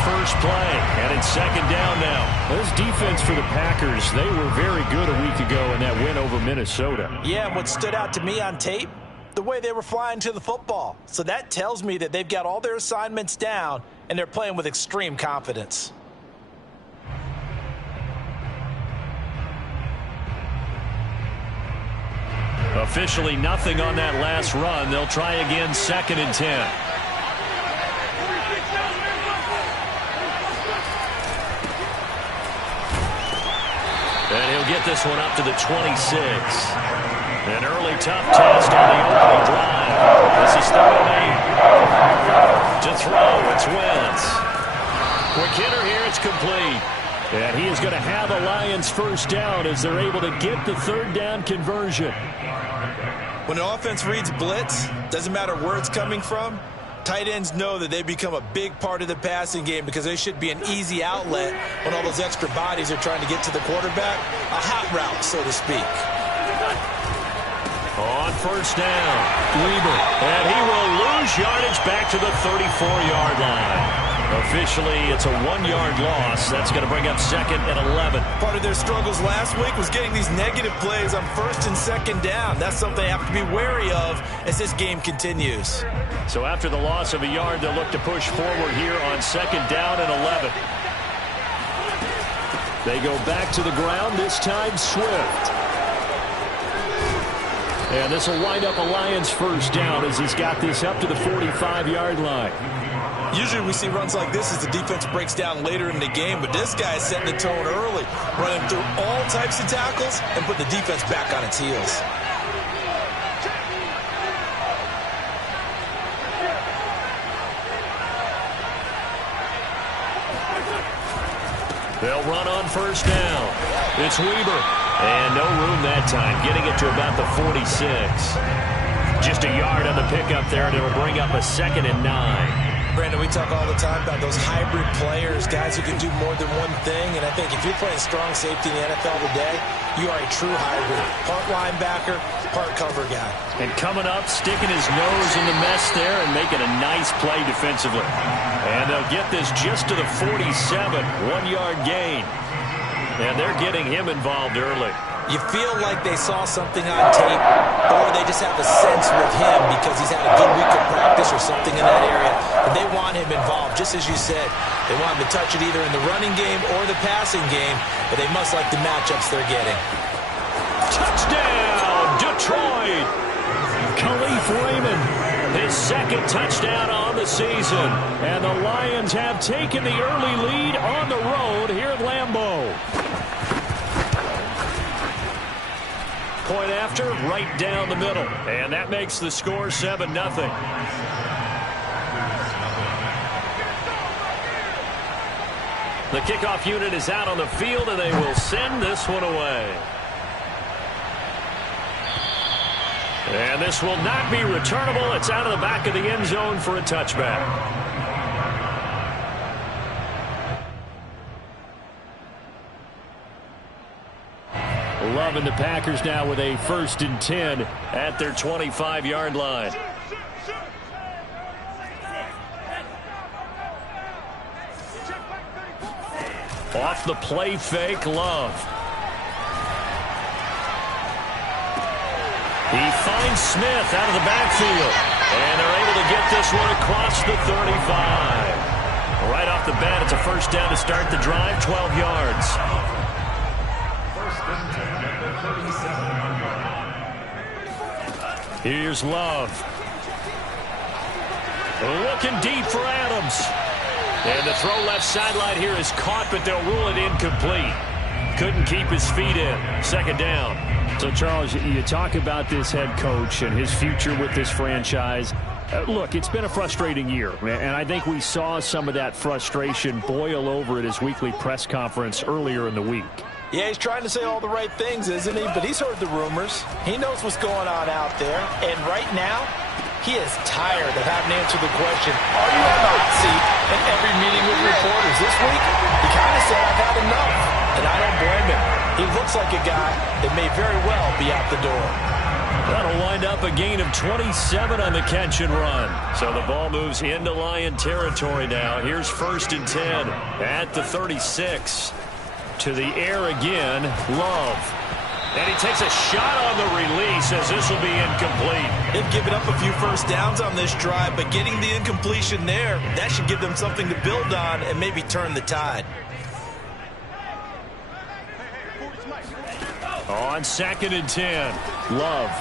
first play, and it's second down now. This defense for the Packers, they were very good a week ago in that win over Minnesota. Yeah, and what stood out to me on tape, the way they were flying to the football. So that tells me that they've got all their assignments down, and they're playing with extreme confidence. Officially nothing on that last run. They'll try again, 2nd and 10. And he'll get this one up to the 26. An early tough test on the opening drive. This is 3rd and 8. To throw, it's Wentz. Quick hitter here, it's complete. And he is going to have a Lions first down as they're able to get the 3rd down conversion. When an offense reads blitz, doesn't matter where it's coming from, tight ends know that they become a big part of the passing game because they should be an easy outlet when all those extra bodies are trying to get to the quarterback. A hot route, so to speak. On first down, Weber. And he will lose yardage back to the 34-yard line. Officially, it's a 1-yard loss. That's going to bring up 2nd and 11. Part of their struggles last week was getting these negative plays on 1st and 2nd down. That's something they have to be wary of as this game continues. So after the loss of a yard, they'll look to push forward here on 2nd down and 11. They go back to the ground, this time Swift. And this will wind up a Lions first down as he's got this up to the 45-yard line. Usually we see runs like this as the defense breaks down later in the game, but this guy is setting the tone early, running through all types of tackles and putting the defense back on its heels. They'll run on first down. It's Weber. And no room that time, getting it to about the 46. Just a yard on the pickup there, and it'll bring up a 2nd and 9. Brandon, we talk all the time about those hybrid players, guys who can do more than one thing. And I think if you're playing strong safety in the NFL today, you are a true hybrid. Part linebacker, part cover guy. And coming up, sticking his nose in the mess there and making a nice play defensively. And they'll get this just to the 47, 1-yard gain. And they're getting him involved early. You feel like they saw something on tape, or they just have a sense with him because he's had a good week of practice or something in that area. And they want him involved, just as you said. They want him to touch it either in the running game or the passing game, but they must like the matchups they're getting. Touchdown, Detroit! Khalif Raymond, his 2nd touchdown on the season. And the Lions have taken the early lead on the road here at Lambeau. Point after, right down the middle. And that makes the score 7-0. The kickoff unit is out on the field, and they will send this one away. And this will not be returnable. It's out of the back of the end zone for a touchback. Loving the Packers now with a 1st and 10 at their 25-yard line. Off the play fake, Love. He finds Smith out of the backfield. And they're able to get this one across the 35. Right off the bat, it's a first down to start the drive, 12 yards. Here's Love. Looking deep for Adams. And the throw left sideline here is caught, but they'll rule it incomplete. Couldn't keep his feet in. 2nd down. So, Charles, you talk about this head coach and his future with this franchise. Look, it's been a frustrating year, and I think we saw some of that frustration boil over at his weekly press conference earlier in the week. Yeah, he's trying to say all the right things, isn't he? But he's heard the rumors. He knows what's going on out there. And right now, he is tired of having to answer the question, are you on the hot seat in every meeting with reporters? This week, he kind of said, I've had enough. And I don't blame him. He looks like a guy that may very well be out the door. That'll wind up a gain of 27 on the catch and run. So the ball moves into Lion territory now. Here's 1st and 10 at the 36. To the air again, Love. And he takes a shot on the release as this will be incomplete. They've given up a few first downs on this drive, but getting the incompletion there, that should give them something to build on and maybe turn the tide. On 2nd and 10, Love.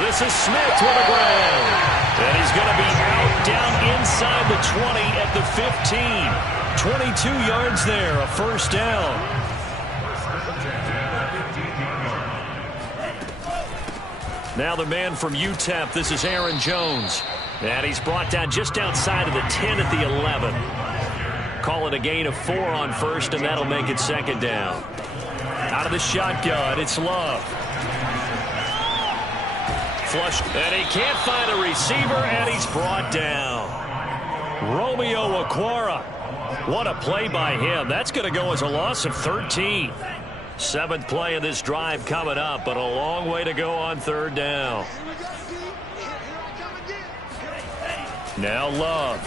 This is Smith to the ground. And he's going to be out down inside the 20 at the 15. 22 yards there, a first down. Now the man from UTEP, this is Aaron Jones. And he's brought down just outside of the 10 at the 11. Call it a gain of 4 on 1st, and that'll make it 2nd down. Out of the shotgun, it's Love. Flush, and he can't find a receiver, and he's brought down. Romeo Okwara. What a play by him. That's going to go as a loss of 13. 7th play of this drive coming up, but a long way to go on 3rd down. Now Love.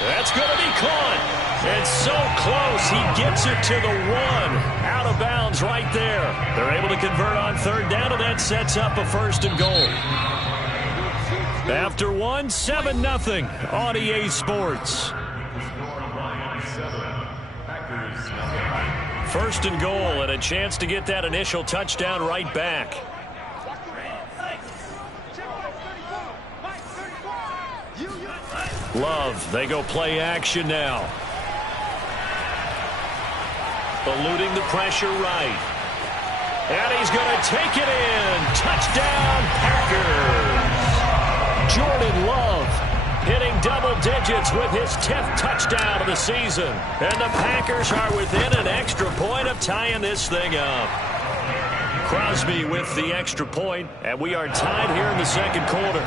That's going to be caught. And so close, he gets it to the 1. Out of bounds right there. They're able to convert on 3rd down, and that sets up a 1st and goal. After 1, 7-0 on EA Sports. 1st and goal, and a chance to get that initial touchdown right back. Love, they go play action now. Eluding the pressure right. And he's going to take it in. Touchdown, Packers. Jordan Love hitting double digits with his 10th touchdown of the season. And the Packers are within an extra point of tying this thing up. Crosby with the extra point, and we are tied here in the 2nd quarter.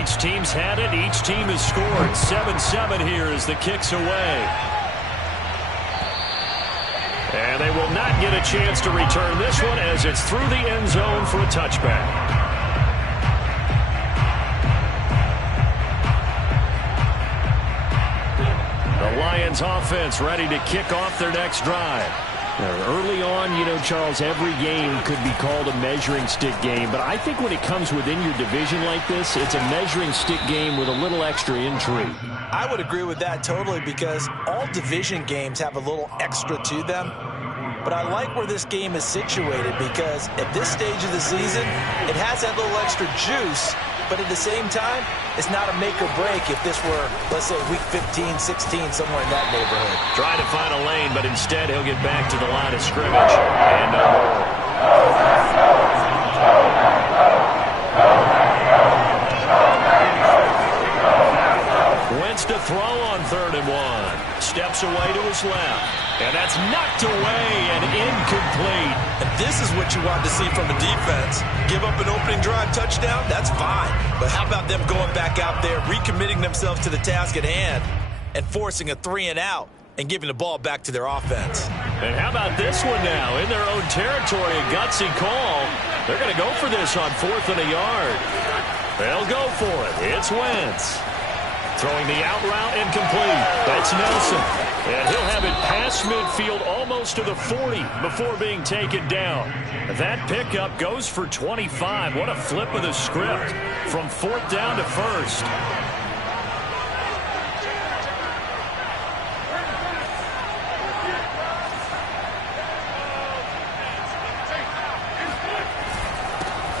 Each team's had it. Each team has scored. 7-7 here as the kick's away. And they will not get a chance to return this one as it's through the end zone for a touchback. The Lions offense ready to kick off their next drive. Early on, you know, Charles, every game could be called a measuring stick game. But I think when it comes within your division like this, it's a measuring stick game with a little extra intrigue. I would agree with that totally because all division games have a little extra to them. But I like where this game is situated because at this stage of the season, it has that little extra juice. But at the same time, it's not a make or break if this were, let's say, week 15, 16, somewhere in that neighborhood. Trying to find a lane, but instead he'll get back to the line of scrimmage. And no more. Wentz to throw on 3rd and 1. Steps away to his left. And that's knocked away and incomplete. And this is what you want to see from a defense. Give up an opening drive touchdown, that's fine. But how about them going back out there, recommitting themselves to the task at hand, and forcing a 3-and-out and giving the ball back to their offense. And how about this one now? In their own territory, a gutsy call. They're going to go for this on 4th and a yard. They'll go for it. It's Wentz. Throwing the out route incomplete. That's Nelson. And he'll have it past midfield almost to the 40 before being taken down. That pickup goes for 25. What a flip of the script from 4th down to 1st.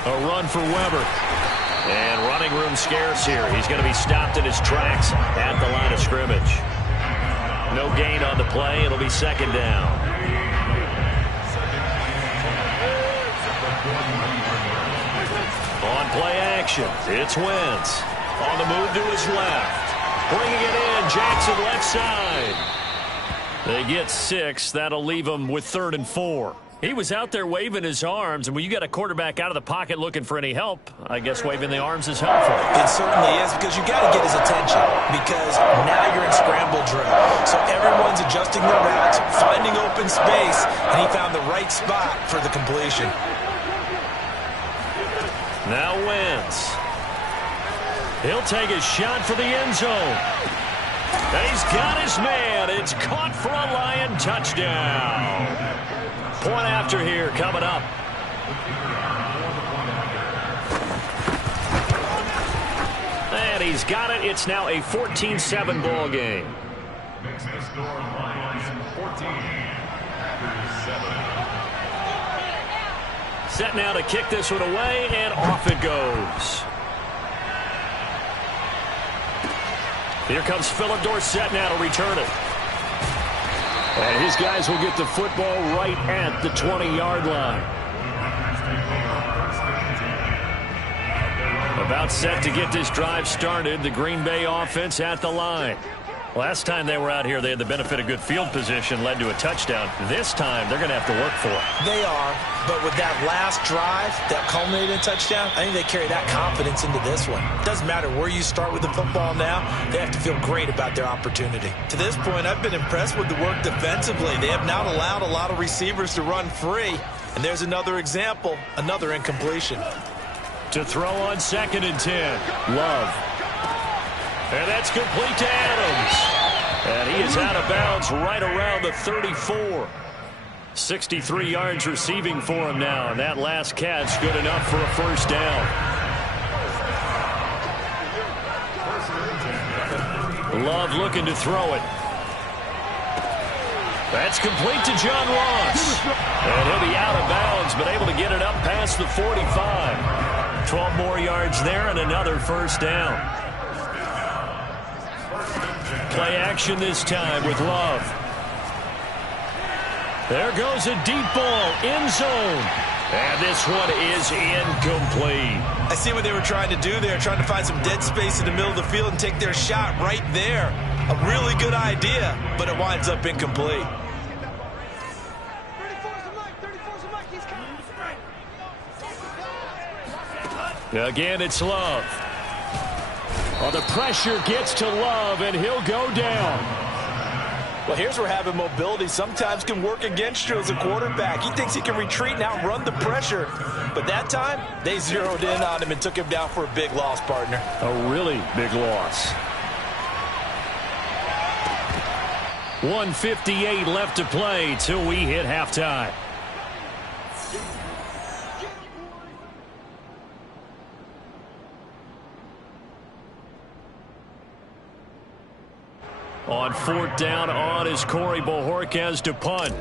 A run for Weber. And running room scarce here. He's going to be stopped in his tracks at the line of scrimmage. No gain on the play. It'll be 2nd down. On play action, it's Wentz. On the move to his left. Bringing it in, Jackson left side. They get 6. That'll leave them with 3rd and 4. He was out there waving his arms, and when you got a quarterback out of the pocket looking for any help, I guess waving the arms is helpful. It certainly is, because you got to get his attention, because now you're in scramble drill. So everyone's adjusting their routes, finding open space, and he found the right spot for the completion. Now Wentz. He'll take a shot for the end zone. And he's got his man. It's caught for a Lion touchdown. Point after here coming up. And he's got it. It's now a 14-7 ball game. Set now to kick this one away, and off it goes. Here comes Philip Dorsett now to return it. And his guys will get the football right at the 20-yard line. About set to get this drive started. The Green Bay offense at the line. Last time they were out here, they had the benefit of good field position, led to a touchdown. This time, they're going to have to work for it. They are, but with that last drive that culminated in a touchdown, I think they carry that confidence into this one. It doesn't matter where you start with the football now, they have to feel great about their opportunity. To this point, I've been impressed with the work defensively. They have not allowed a lot of receivers to run free. And there's another example, another incompletion. To throw on 2nd and 10. Love. And that's complete to Adams. And he is out of bounds right around the 34. 63 yards receiving for him now. And that last catch good enough for a first down. Love looking to throw it. That's complete to John Ross. And he'll be out of bounds, but able to get it up past the 45. 12 more yards there and another first down. Play action this time with Love. There goes a deep ball, end zone. And this one is incomplete. I see what they were trying to do there, trying to find some dead space in the middle of the field and take their shot right there. A really good idea, but it winds up incomplete. Again, it's Love. Oh, the pressure gets to Love, and he'll go down. Well, here's where having mobility sometimes can work against you as a quarterback. He thinks he can retreat and outrun the pressure. But that time, they zeroed in on him and took him down for a big loss, partner. A really big loss. 1:58 left to play till we hit halftime. On 4th down on is Corey Bojorquez to punt.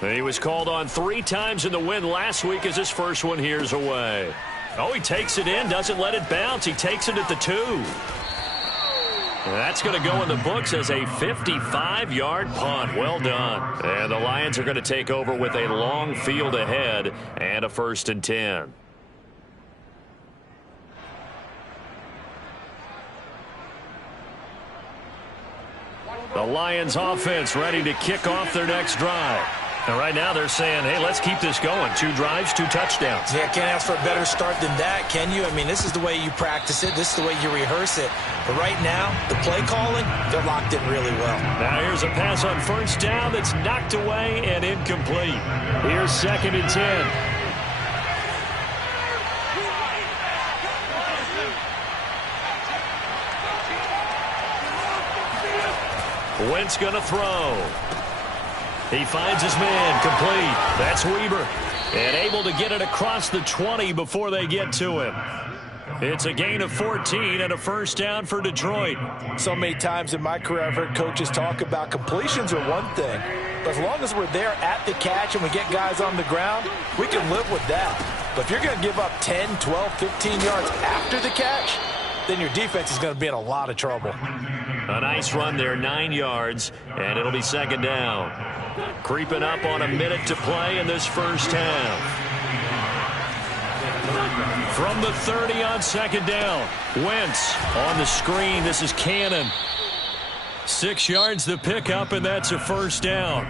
He was called on 3 times in the win last week as his first one here's away. Oh, he takes it in, doesn't let it bounce. He takes it at the 2. That's going to go in the books as a 55-yard punt. Well done. And the Lions are going to take over with a long field ahead and a 1st and 10. The Lions offense ready to kick off their next drive. And right now they're saying, hey, let's keep this going. 2 drives, 2 touchdowns. Yeah, can't ask for a better start than that, can you? I mean, this is the way you practice it. This is the way you rehearse it. But right now, the play calling, they're locked in really well. Now here's a pass on 1st down that's knocked away and incomplete. Here's 2nd and 10. Wentz going to throw. He finds his man, complete. That's Weber. And able to get it across the 20 before they get to him. It's a gain of 14 and a first down for Detroit. So many times in my career I've heard coaches talk about completions are one thing. But as long as we're there at the catch and we get guys on the ground, we can live with that. But if you're going to give up 10, 12, 15 yards after the catch, then your defense is going to be in a lot of trouble. A nice run there, 9 yards, and it'll be 2nd down. Creeping up on a minute to play in this first half. From the 30 on 2nd down. Wentz on the screen. This is Cannon. 6 yards to pick up, and that's a first down.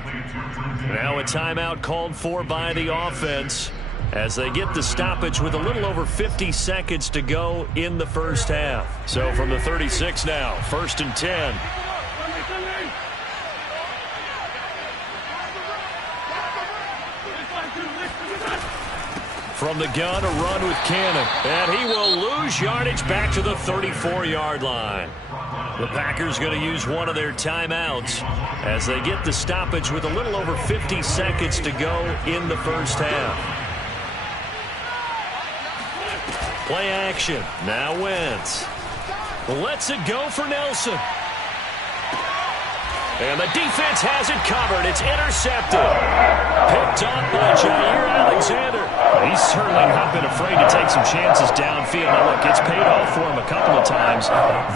Now a timeout called for by the offense as they get the stoppage with a little over 50 seconds to go in the first half. So from the 36 now, 1st and 10. From the gun, a run with Cannon. And he will lose yardage back to the 34-yard line. The Packers going to use one of their timeouts as they get the stoppage with a little over 50 seconds to go in the first half. Play action. Now Wentz. Lets it go for Nelson. And the defense has it covered. It's intercepted. Picked up by Jair Alexander. He's certainly not been afraid to take some chances downfield. Now, look, it's paid off for him a couple of times.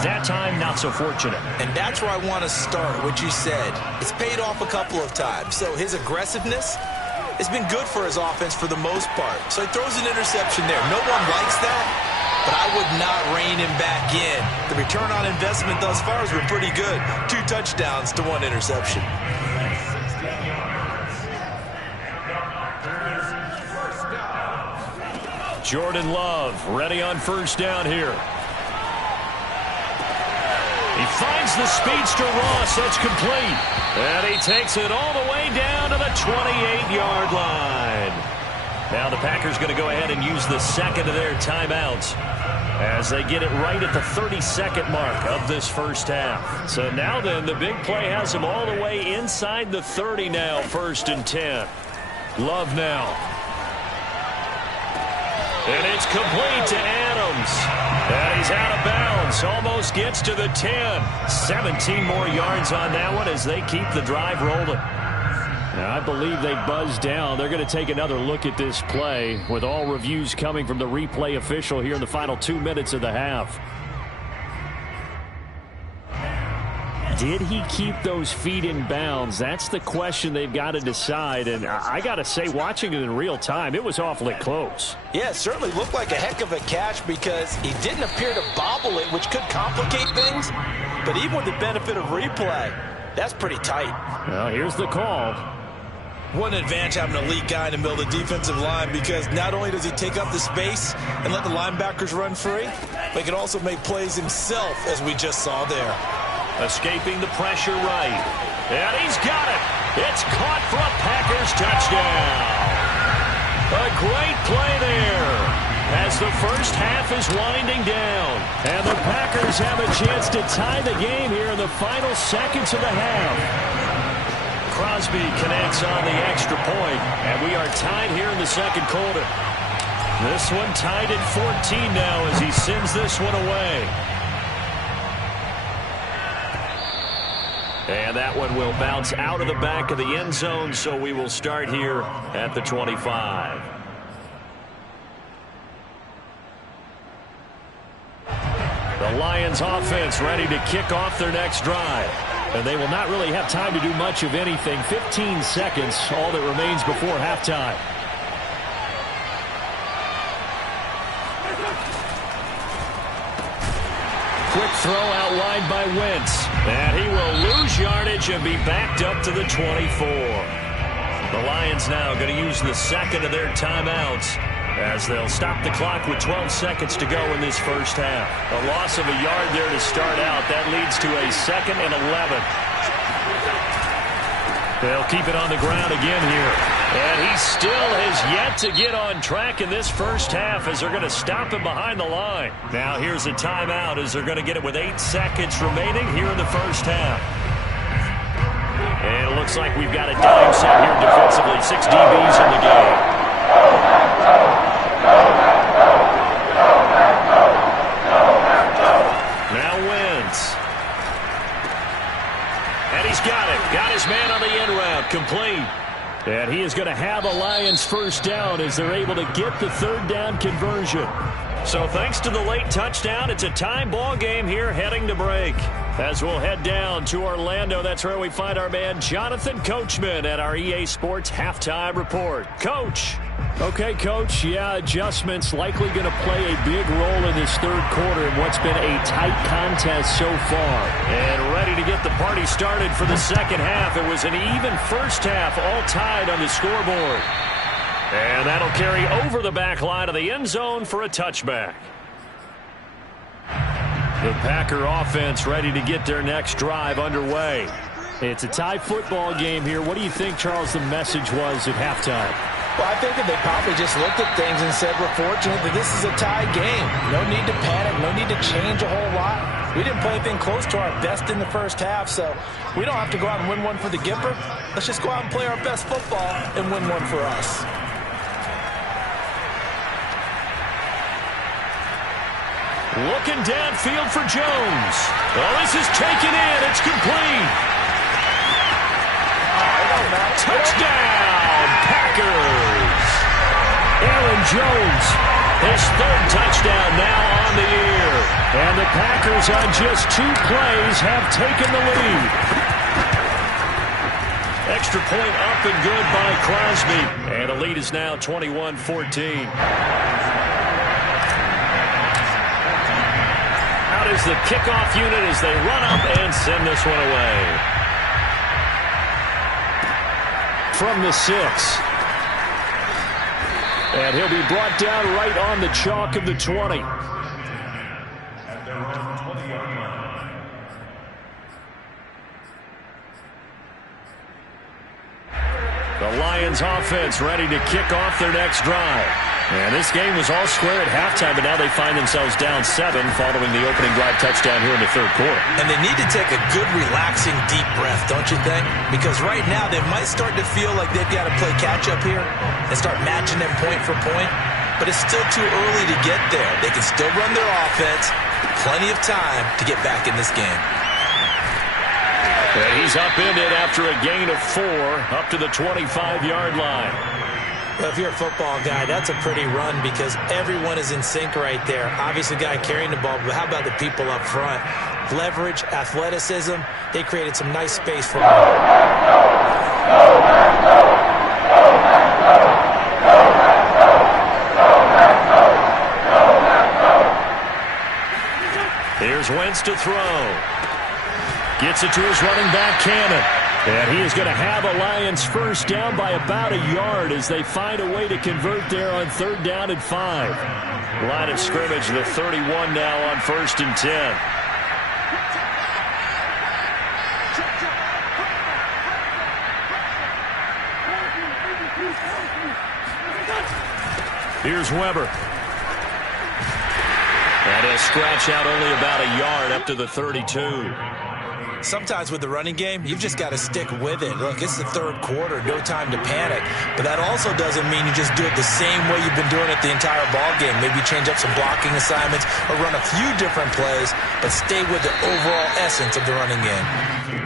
That time, not so fortunate. And that's where I want to start, what you said. It's paid off a couple of times. So his aggressiveness has been good for his offense for the most part. So he throws an interception there. No one likes that, but I would not rein him back in. The return on investment thus far has been pretty good. 2 touchdowns to 1 interception. Jordan Love ready on first down here. He finds the speedster Ross. That's complete. And he takes it all the way down to the 28-yard line. Now the Packers going to go ahead and use the second of their timeouts as they get it right at the 32nd mark of this first half. So now then, the big play has them all the way inside the 30 now, 1st and 10. Love now. And it's complete to Adams. And he's out of bounds. Almost gets to the 10. 17 more yards on that one as they keep the drive rolling. Now, I believe they buzzed down. They're going to take another look at this play with all reviews coming from the replay official here in the final 2 minutes of the half. Did he keep those feet in bounds? That's the question they've got to decide. And I got to say, watching it in real time, it was awfully close. Yeah, it certainly looked like a heck of a catch because he didn't appear to bobble it, which could complicate things. But even with the benefit of replay, that's pretty tight. Well, here's the call. What an advantage having an elite guy in the middle of the defensive line, because not only does he take up the space and let the linebackers run free, but he can also make plays himself, as we just saw there. Escaping the pressure right. And he's got it. It's caught for a Packers touchdown. A great play there as the first half is winding down. And the Packers have a chance to tie the game here in the final seconds of the half. Crosby connects on the extra point, and we are tied here in the second quarter. This one tied at 14 now as he sends this one away. And that one will bounce out of the back of the end zone, so we will start here at the 25. The Lions offense ready to kick off their next drive. And they will not really have time to do much of anything. 15 seconds, all that remains before halftime. Quick throw out wide by Wentz. And he will lose yardage and be backed up to the 24. The Lions now going to use the second of their timeouts as they'll stop the clock with 12 seconds to go in this first half. A loss of a yard there to start out. That leads to a 2nd and 11. They'll keep it on the ground again here. And he still has yet to get on track in this first half as they're going to stop him behind the line. Now here's a timeout as they're going to get it with 8 seconds remaining here in the first half. And it looks like we've got a dime set here defensively. 6 DBs in the game. Now Wentz. And he's got it. Got his man on the end route. Complete. And he is going to have a Lions first down as they're able to get the 3rd down conversion. So thanks to the late touchdown, it's a time ball game here heading to break. As we'll head down to Orlando, that's where we find our man Jonathan Coachman at our EA Sports Halftime Report. Coach. Okay, Coach, adjustments likely going to play a big role in this third quarter in what's been a tight contest so far. And ready to get the party started for the second half. It was an even first half, all tied on the scoreboard. And that'll carry over the back line of the end zone for a touchback. The Packer offense ready to get their next drive underway. It's a tie football game here. What do you think, Charles, the message was at halftime? Well, I think that they probably just looked at things and said, we're fortunate that this is a tie game. No need to panic, no need to change a whole lot. We didn't play anything close to our best in the first half, so we don't have to go out and win one for the Gipper. Let's just go out and play our best football and win one for us. Looking downfield for Jones. Oh, this is taken in. It's complete. Touchdown, Packers. Aaron Jones, his third touchdown now on the year. And the Packers on just 2 plays have taken the lead. Extra point up and good by Crosby. And the lead is now 21-14. Is the kickoff unit as they run up and send this one away. From the 6. And he'll be brought down right on the chalk of the 20. The Lions offense ready to kick off their next drive. And this game was all square at halftime, but now they find themselves down 7 following the opening drive touchdown here in the third quarter. And they need to take a good, relaxing, deep breath, don't you think? Because right now they might start to feel like they've got to play catch-up here and start matching them point for point. But it's still too early to get there. They can still run their offense. Plenty of time to get back in this game. And he's upended after a gain of 4 up to the 25-yard line. Well, if you're a football guy, that's a pretty run because everyone is in sync right there. Obviously, the guy carrying the ball, but how about the people up front? Leverage, athleticism, they created some nice space for him. Here's Wentz to throw. Gets it to his running back, Cannon. And he is going to have a Lions first down by about a yard as they find a way to convert there on 3rd down and 5. Line of scrimmage, the 31 now on 1st and 10. Here's Weber. And he'll scratch out only about a yard up to the 32. Sometimes with the running game, you've just got to stick with it. Look, it's the third quarter, no time to panic. But that also doesn't mean you just do it the same way you've been doing it the entire ball game. Maybe change up some blocking assignments or run a few different plays, but stay with the overall essence of the running game.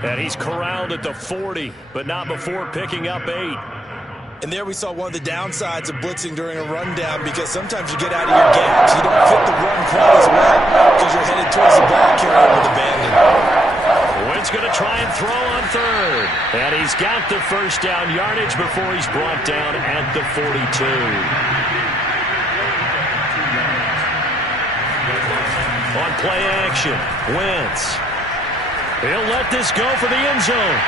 And he's corralled at the 40, but not before picking up 8. And there we saw one of the downsides of blitzing during a rundown because sometimes you get out of your gaps. You don't fit the run quite as well because you're headed towards the ball carrier with abandon. Wentz going to try and throw on 3rd. And he's got the first down yardage before he's brought down at the 42. On play action, Wentz. He'll let this go for the end zone.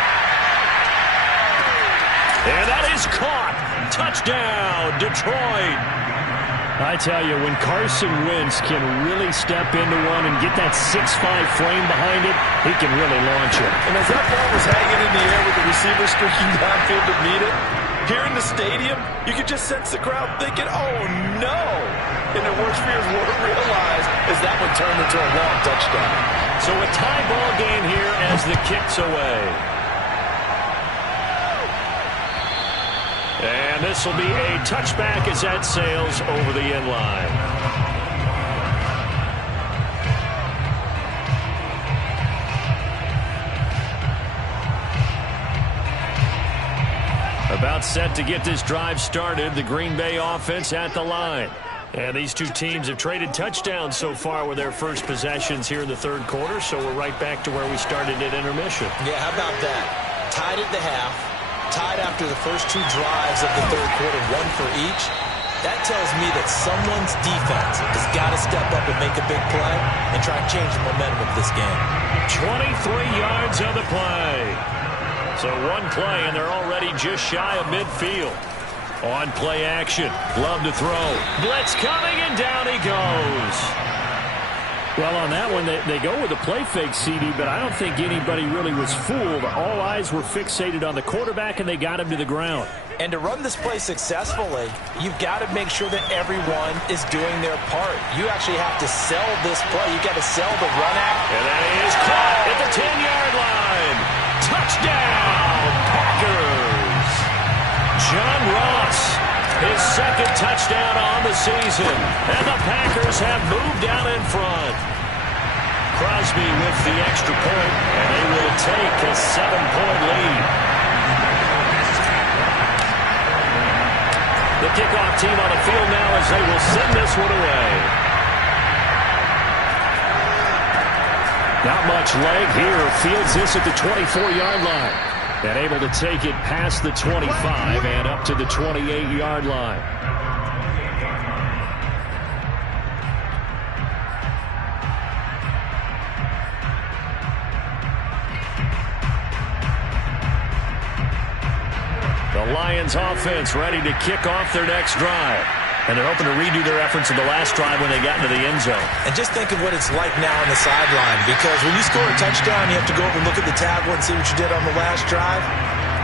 And that is caught. Touchdown, Detroit. I tell you, when Carson Wentz can really step into one and get that 6'5" frame behind it, he can really launch it. And as that ball was hanging in the air with the receiver streaking downfield to meet it, here in the stadium, you could just sense the crowd thinking, oh, no. And the worst fears weren't realized as that one turned into a long touchdown. So a tie ball game here as the kick's away. And this will be a touchback as that sails over the end line. About set to get this drive started. The Green Bay offense at the line. And these two teams have traded touchdowns so far with their first possessions here in the third quarter, so we're right back to where we started at intermission. Yeah, how about that? Tied at the half, tied after the first two drives of the third quarter, one for each. That tells me that someone's defense has got to step up and make a big play and try and change the momentum of this game. 23 yards on the play. So one play, and they're already just shy of midfield. On play action, glove to throw. Blitz coming, and down he goes. Well, on that one, they go with a play fake, CD, but I don't think anybody really was fooled. All eyes were fixated on the quarterback, and they got him to the ground. And to run this play successfully, you've got to make sure that everyone is doing their part. You actually have to sell this play. You've got to sell the run act. And that is caught at the 10-yard line. Touchdown, Packers. John Ross, his second touchdown on the season. And the Packers have moved down in front. Crosby with the extra point, and they will take a 7-point lead. The kickoff team on the field now as they will send this one away. Not much leg here. Fields this at the 24-yard line. And able to take it past the 25 and up to the 28-yard line. The Lions offense ready to kick off their next drive. And they're hoping to redo their efforts in the last drive when they got into the end zone. And just think of what it's like now on the sideline, because when you score a touchdown, you have to go over and look at the tablet and see what you did on the last drive.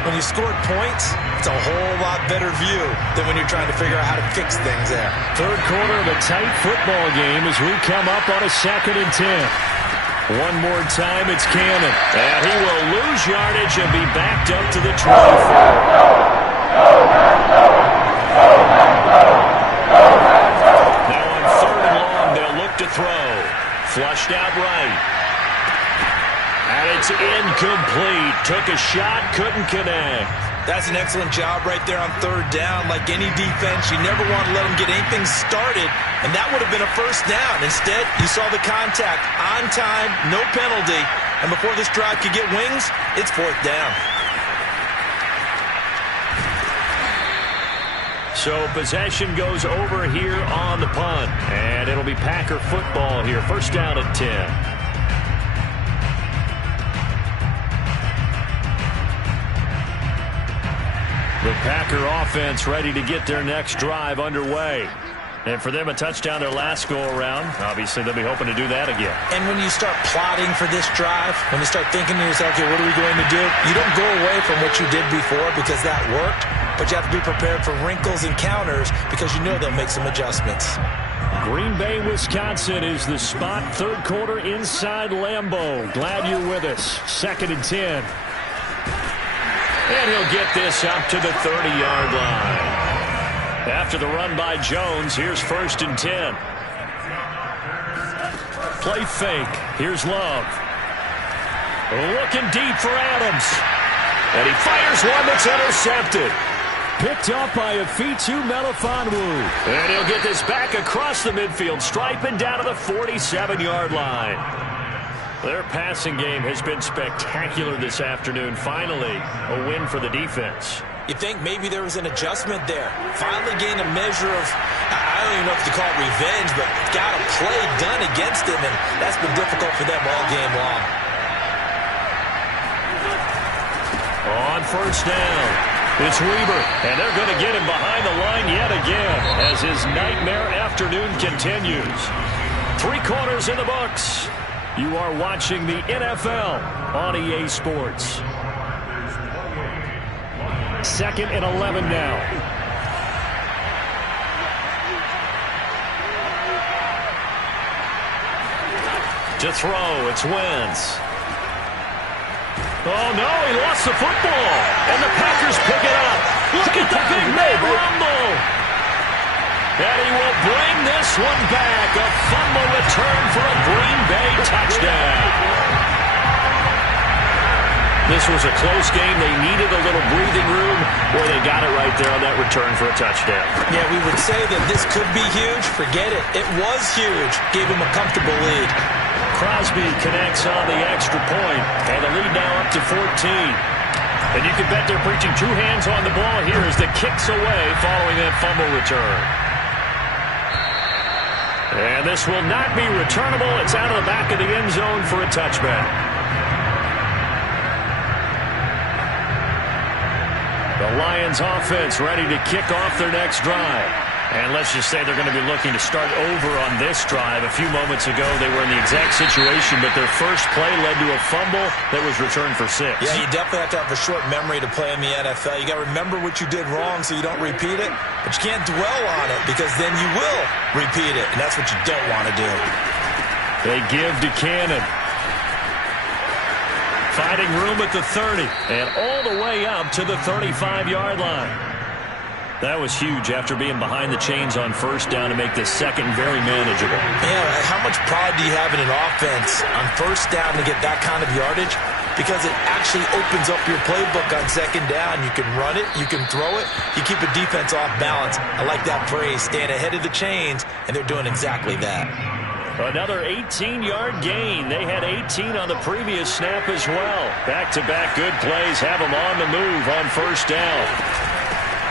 When you scored points, it's a whole lot better view than when you're trying to figure out how to fix things there. Third quarter of a tight football game as we come up on a 2nd and 10. One more time, it's Cannon. And he will lose yardage and be backed up to the 24. Now on 3rd and long, they'll look to throw. Flushed out right. And it's incomplete. Took a shot, couldn't connect. That's an excellent job right there on 3rd down. Like any defense, you never want to let them get anything started, and that would have been a 1st down. Instead, you saw the contact on time, no penalty, and before this drive could get wings, it's 4th down. So possession goes over here on the punt, and it'll be Packer football here. 1st down at 10. The Packer offense ready to get their next drive underway. And for them, a touchdown their last go-around. Obviously, they'll be hoping to do that again. And when you start plotting for this drive, when you start thinking to yourself, okay, what are we going to do? You don't go away from what you did before because that worked, but you have to be prepared for wrinkles and counters because you know they'll make some adjustments. Green Bay, Wisconsin is the spot. 3rd quarter inside Lambeau. Glad you're with us. 2nd and 10. And he'll get this up to the 30-yard line. After the run by Jones, here's 1st and 10. Play fake. Here's Love. Looking deep for Adams. And he fires one that's intercepted. Picked up by Afitu Melifonwu. And he'll get this back across the midfield stripe and down to the 47-yard line. Their passing game has been spectacular this afternoon. Finally, a win for the defense. You think maybe there was an adjustment there. Finally gained a measure of, I don't even know if to call it revenge, but got a play done against him, and that's been difficult for them all game long. On 1st down, it's Weber, and they're going to get him behind the line yet again as his nightmare afternoon continues. 3 quarters in the books. You are watching the NFL on EA Sports. 2nd and 11 now. To throw, it's Wentz. Oh, no, he lost the football. And the Packers pick it up. Look at the big man rumble. And he will bring this one back. A fumble return for a Green Bay touchdown. This was a close game. They needed a little breathing room, where they got it right there on that return for a touchdown. Yeah, we would say that this could be huge. Forget it. It was huge. Gave him a comfortable lead. Crosby connects on the extra point, and the lead now up to 14. And you can bet they're preaching two hands on the ball here as the kick's away following that fumble return. And this will not be returnable. It's out of the back of the end zone for a touchback. The Lions offense ready to kick off their next drive. And let's just say they're going to be looking to start over on this drive. A few moments ago, they were in the exact situation, but their first play led to a fumble that was returned for 6. Yeah, you definitely have to have a short memory to play in the NFL. You got to remember what you did wrong so you don't repeat it, but you can't dwell on it because then you will repeat it, and that's what you don't want to do. They give to Cannon. Finding room at the 30, and all the way up to the 35-yard line. That was huge after being behind the chains on first down to make this second very manageable. Yeah, how much pride do you have in an offense on first down to get that kind of yardage? Because it actually opens up your playbook on second down. You can run it, you can throw it, you keep a defense off balance. I like that phrase, staying ahead of the chains, and they're doing exactly that. Another 18-yard gain. They had 18 on the previous snap as well. Back-to-back good plays have them on the move on first down.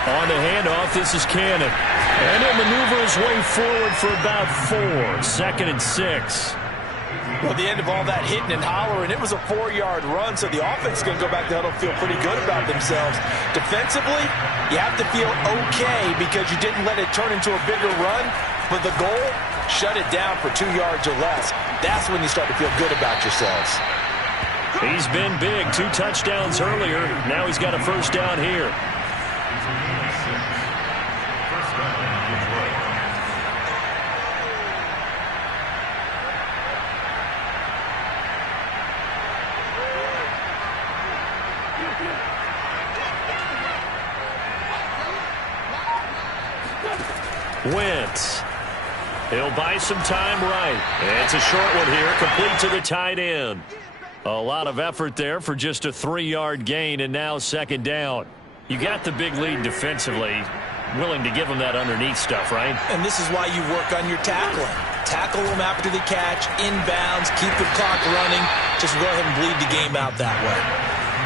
On the handoff, this is Cannon. And he'll maneuver his way forward for about 4. 2nd and 6. Well, at the end of all that hitting and hollering, it was a 4-yard run, so the offense is going to go back to huddle, feel pretty good about themselves. Defensively, you have to feel okay because you didn't let it turn into a bigger run. But the goal, shut it down for 2 yards or less. That's when you start to feel good about yourselves. He's been big. 2 touchdowns earlier. Now he's got a first down here. Wentz. He'll buy some time right. It's a short one here, complete to the tight end. A lot of effort there for just a 3-yard gain, and now second down. You got the big lead defensively. Willing to give them that underneath stuff, right? And this is why you work on your tackling. Tackle them after the catch, inbounds, keep the clock running. Just go ahead and bleed the game out that way.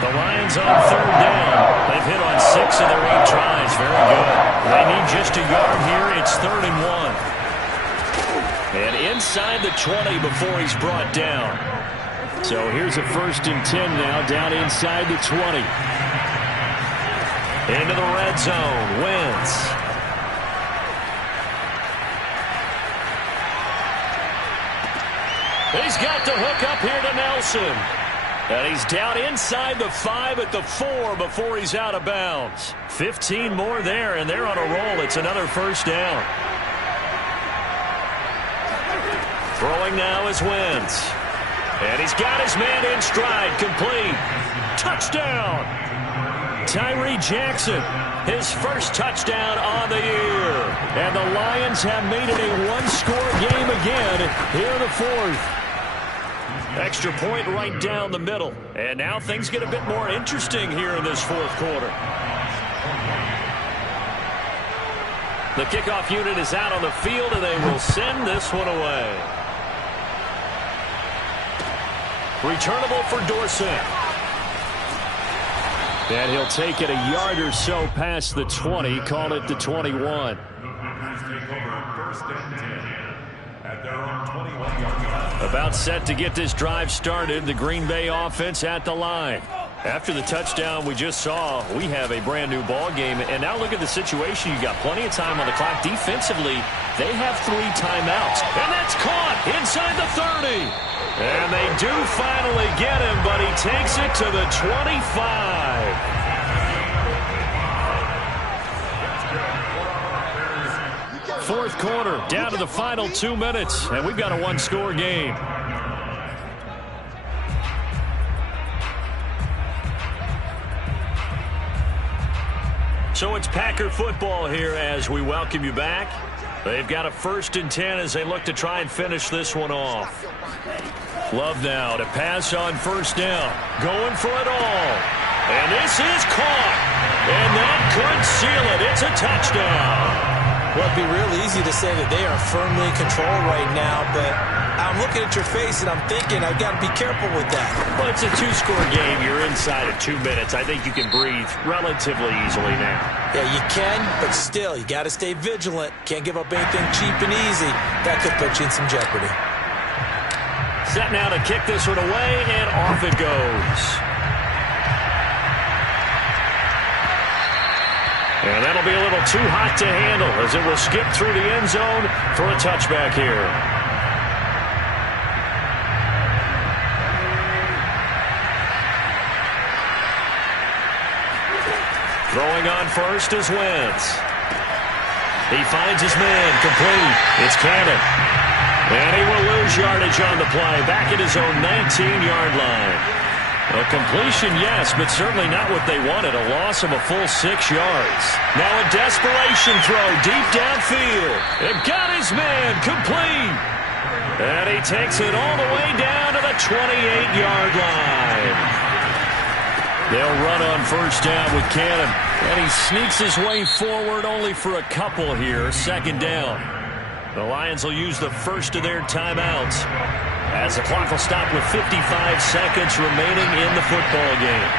The Lions on third down. They've hit on 6 of their 8 tries. Very good. They need just a yard here. It's 3rd and 1. And inside the 20 before he's brought down. So here's a 1st and 10 now, down inside the 20. Into the red zone. Wentz. He's got the hook up here to Nelson. And he's down inside the 5 at the 4 before he's out of bounds. 15 more there, and they're on a roll. It's another first down. Throwing now is Wentz. And he's got his man in stride, complete. Touchdown! Tyree Jackson, his first touchdown on the year. And the Lions have made it a one-score game again here in the 4th. Extra point right down the middle. And now things get a bit more interesting here in this 4th quarter. The kickoff unit is out on the field, and they will send this one away. Returnable for Dorsett. And he'll take it a yard or so past the 20, call it the 21. About set to get this drive started, the Green Bay offense at the line. After the touchdown we just saw, we have a brand new ball game. And now look at the situation. You got plenty of time on the clock. Defensively, they have 3 timeouts. And that's caught inside the 30. And they do finally get him, but he takes it to the 25. Fourth quarter, down to the final 2 minutes, and we've got a one-score game. So it's Packer football here as we welcome you back. They've got a 1st and 10 as they look to try and finish this one off. Love now to pass on first down. Going for it all. And this is caught. And that could seal it. It's a touchdown. Well, it'd be real easy to say that they are firmly in control right now, but I'm looking at your face and I'm thinking I've got to be careful with that. Well, it's a two-score game. You're inside of 2 minutes. I think you can breathe relatively easily now. Yeah, you can, but still, you got to stay vigilant. Can't give up anything cheap and easy. That could put you in some jeopardy. Set now to kick this one away, and off it goes. And that'll be a little too hot to handle as it will skip through the end zone for a touchback here. Throwing on first is Wentz. He finds his man, complete. It's Cannon. And he will lose yardage on the play, back at his own 19-yard line. A completion, yes, but certainly not what they wanted. A loss of a full 6 yards. Now a desperation throw deep downfield. It got his man complete. And he takes it all the way down to the 28-yard line. They'll run on first down with Cannon. And he sneaks his way forward only for a couple here. Second down. The Lions will use the first of their timeouts, as the clock will stop with 55 seconds remaining in the football game.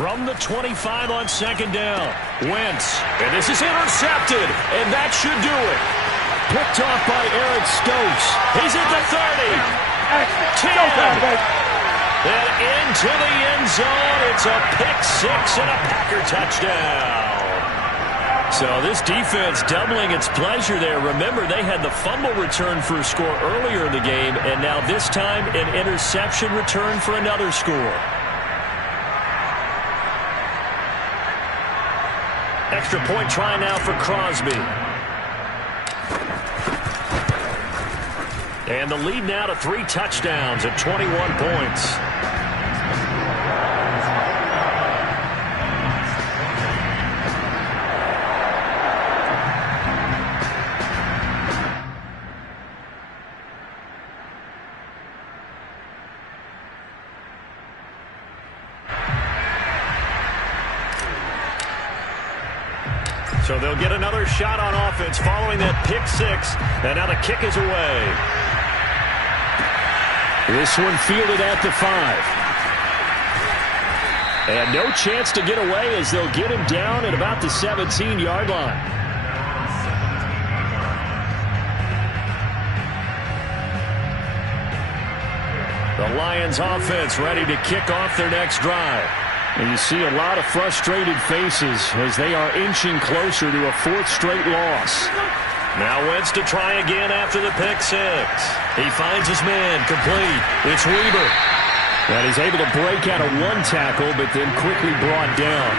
From the 25 on second down, Wentz, and this is intercepted, and that should do it. Picked off by Eric Stokes. He's at the 30. 10. And into the end zone. It's a pick six and a Packer touchdown. So this defense doubling its pleasure there. Remember, they had the fumble return for a score earlier in the game, and now this time an interception return for another score. Extra point try now for Crosby. And the lead now to 3 touchdowns at 21 points. So they'll get another shot on offense following that pick six. And now the kick is away. This one fielded at the 5. And no chance to get away as they'll get him down at about the 17-yard line. The Lions offense ready to kick off their next drive. And you see a lot of frustrated faces as they are inching closer to a 4th straight loss. Now Wentz to try again after the pick six. He finds his man complete. It's Weber. And he's able to break out of 1 tackle, but then quickly brought down.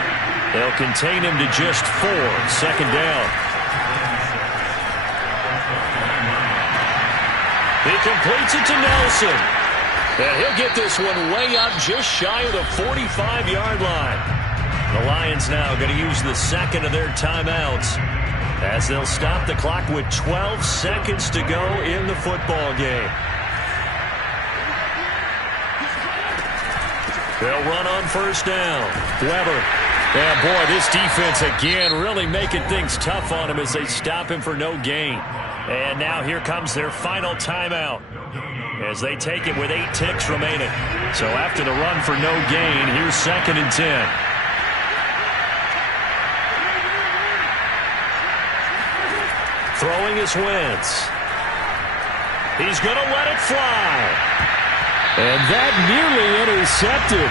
They'll contain him to just 4. Second down. He completes it to Nelson. And he'll get this one way up just shy of the 45-yard line. The Lions now going to use the second of their timeouts as they'll stop the clock with 12 seconds to go in the football game. They'll run on first down. Weber. Yeah, boy, this defense again really making things tough on him as they stop him for no gain. And now here comes their final timeout as they take it with 8 ticks remaining. So after the run for no gain, here's 2nd and 10. Throwing is Wentz. He's going to let it fly. And that nearly intercepted.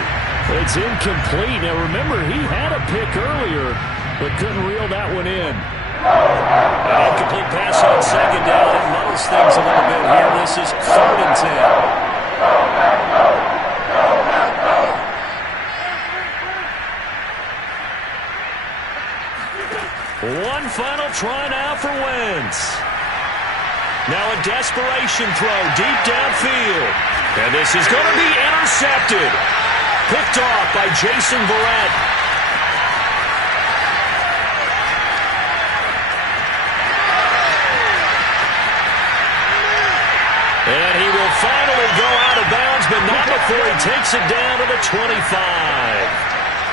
It's incomplete. Now remember, he had a pick earlier, but couldn't reel that one in. An incomplete pass on second down. It muddles things a little bit here. This is 3rd and 10. One final try now for Wentz. Now a desperation throw deep downfield. And this is going to be intercepted. Picked off by Jason Verrett. And he will finally go out of bounds, but not before he takes it down to the 25.